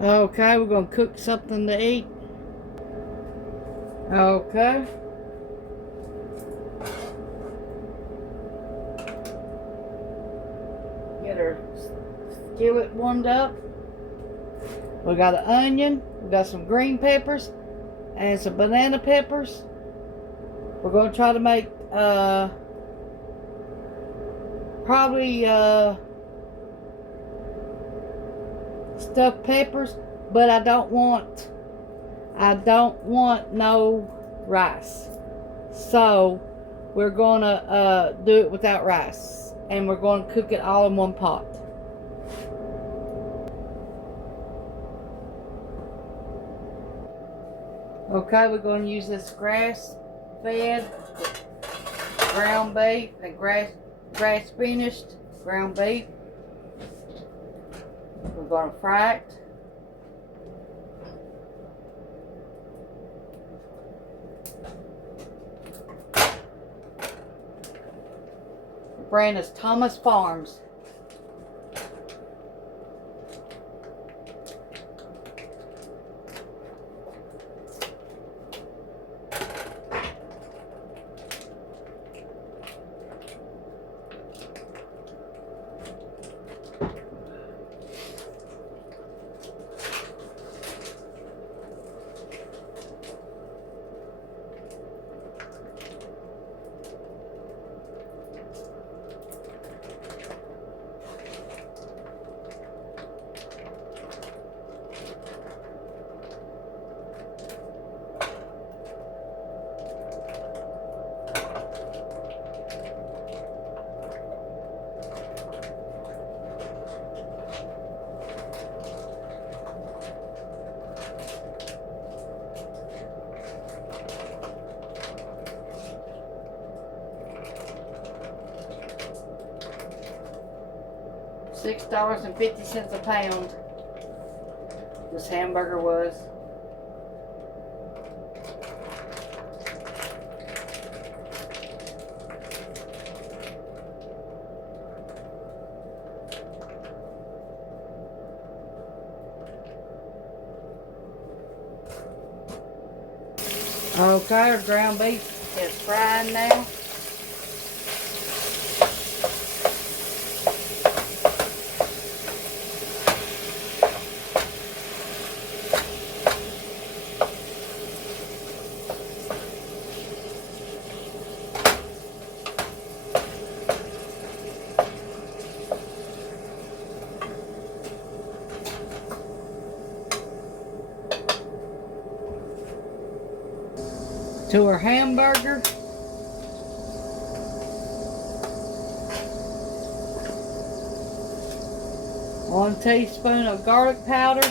Okay, we're gonna cook something to eat. Okay. Get our skillet warmed up. We got an onion, we got some green peppers, and some banana peppers. We're gonna try to make probably stuffed peppers, but I don't want no rice. So we're gonna do it without rice, and we're gonna cook it all in one pot. Okay, we're gonna use this grass-fed ground beef and grass finished ground beef. We're gonna fry it. The brand is Thomas Farms. $6.50 a pound. This hamburger was. Okay, our ground beef is frying now. To our hamburger. One teaspoon of garlic powder.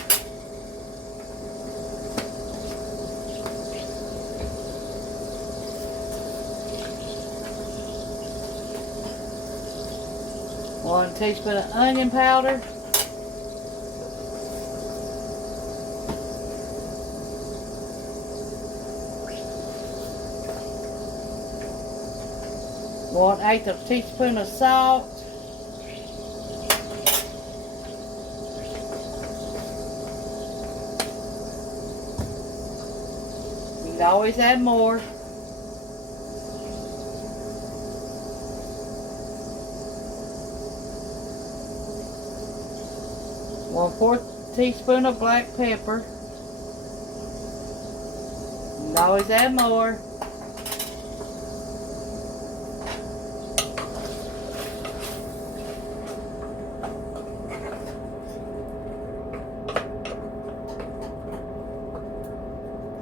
One teaspoon of onion powder. One-eighth of a teaspoon of salt. You can always add more. One-fourth teaspoon of black pepper. You can always add more.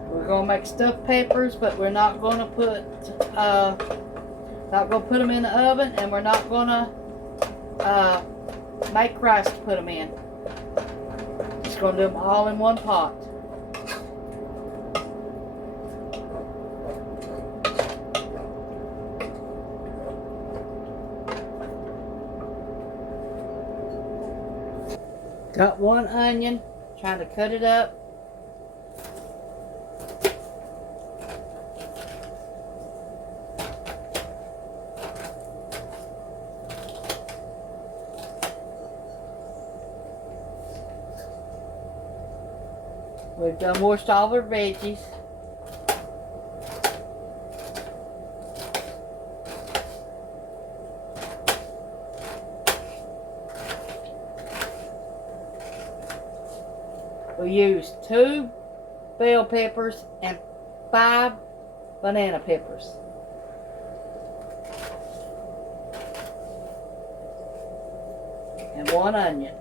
We're gonna make stuffed peppers, but we're not gonna put them in the oven, and we're not gonna make rice to put them in. Just gonna do them all in one pot. Got one onion, trying to cut it up. We've done washed all our veggies. We used 2 bell peppers and 5 banana peppers. And 1 onion.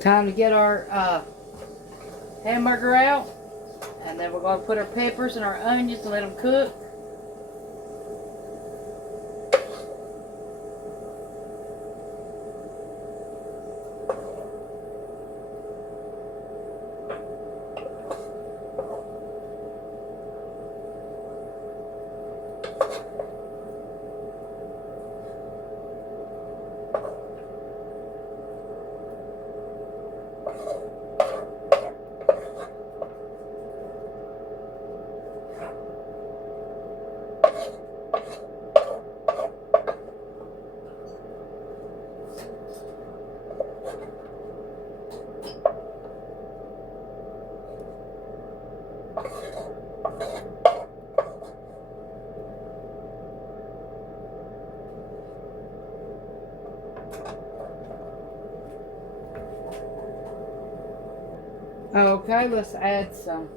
Time to get our hamburger out, and then we're going to put our peppers and our onions and let them cook. Okay, let's add some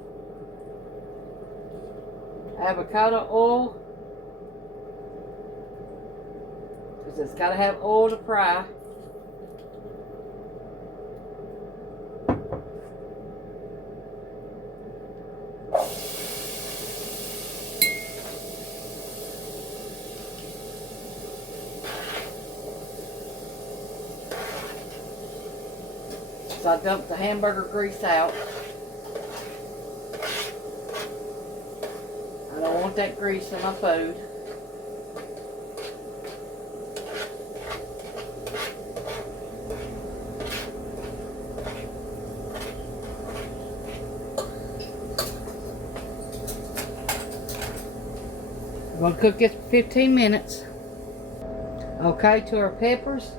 avocado oil, because it's got to have oil to fry. So I dumped the hamburger grease out. I don't want that grease in my food. I'm going to cook this for 15 minutes. Okay, to our peppers.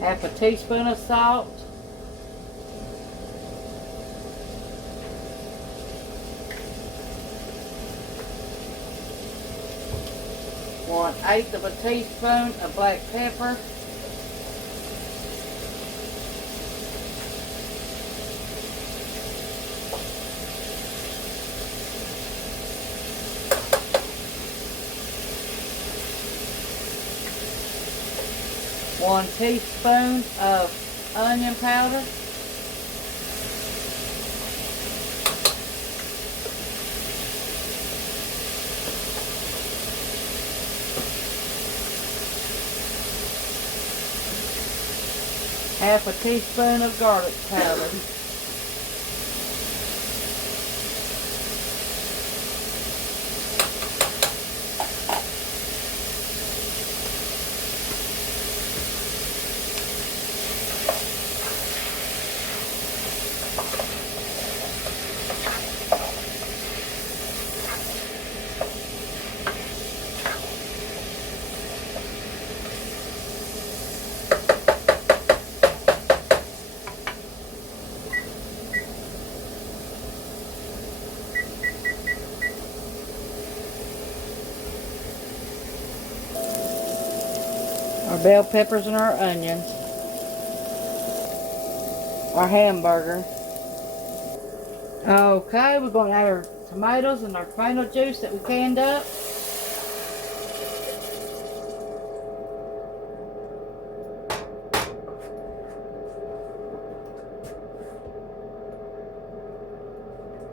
Half a teaspoon of salt. One-eighth of a teaspoon of black pepper. One teaspoon of onion powder. Half a teaspoon of garlic powder. Our bell peppers and our onions. Our hamburger. Okay, we're going to add our tomatoes and our tomato juice that we canned up.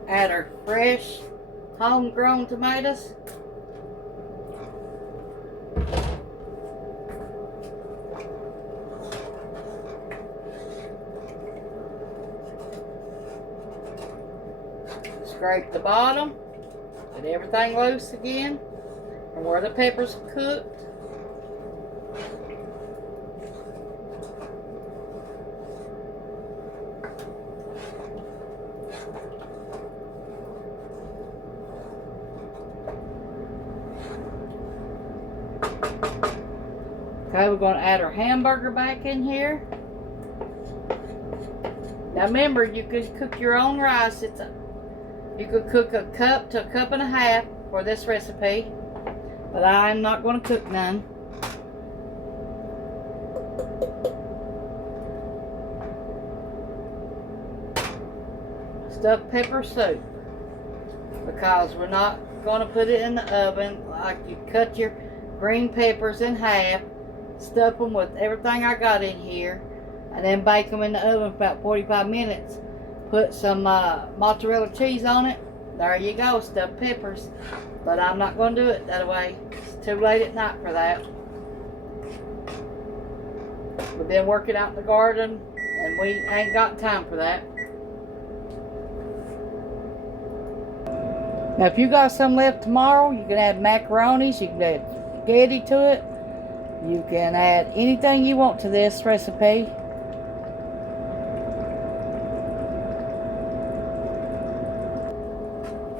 Add our fresh, homegrown tomatoes. Scrape the bottom, get everything loose again. from where the peppers cooked. Okay, we're going to add our hamburger back in here. Now remember, you could cook your own rice. You could cook a cup to a cup and a half for this recipe, but I'm not going to cook none. Stuffed pepper soup, because we're not going to put it in the oven. Like, you cut your green peppers in half, stuff them with everything I got in here, and then bake them in the oven for about 45 minutes. Put some mozzarella cheese on it. There you go, stuffed peppers. But I'm not going to do it that way. It's too late at night for that. We've been working out in the garden, and we ain't got time for that. Now, if you got some left tomorrow, you can add macaronis, you can add spaghetti to it. You can add anything you want to this recipe.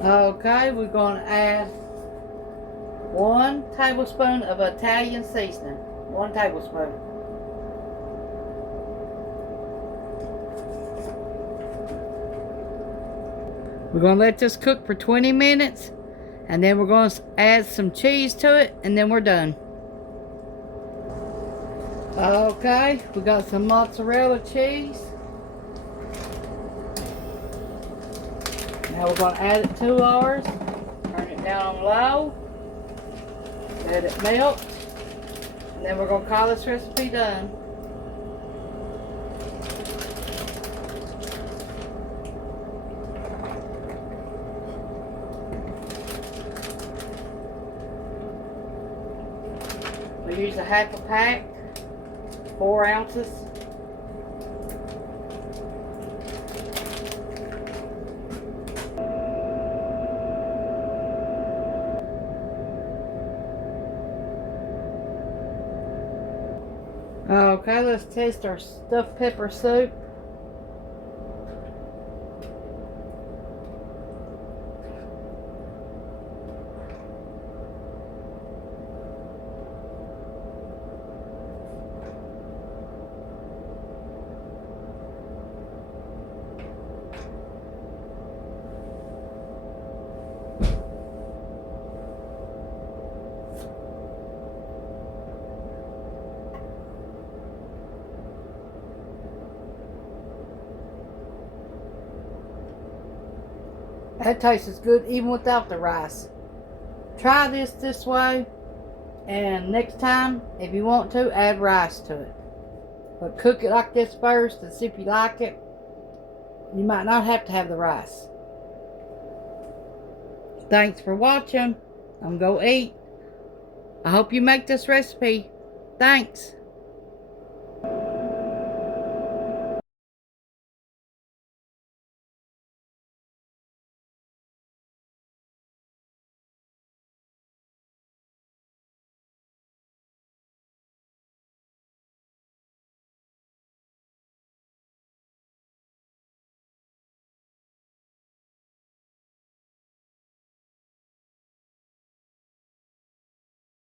Okay, we're going to add 1 tablespoon of Italian seasoning. 1 tablespoon. We're going to let this cook for 20 minutes, and then we're going to add some cheese to it, and then we're done. Okay, we got some mozzarella cheese. Now we're going to add it to ours. Turn it down on low. Let it melt. And then we're going to call this recipe done. We use a half a pack, 4 ounces. Okay, let's taste our stuffed pepper soup. That tastes good even without the rice. Try this way, and next time, if you want to, add rice to it. But cook it like this first and see if you like it. You might not have to have the rice. Thanks for watching. I'm going to eat. I hope you make this recipe. Thanks.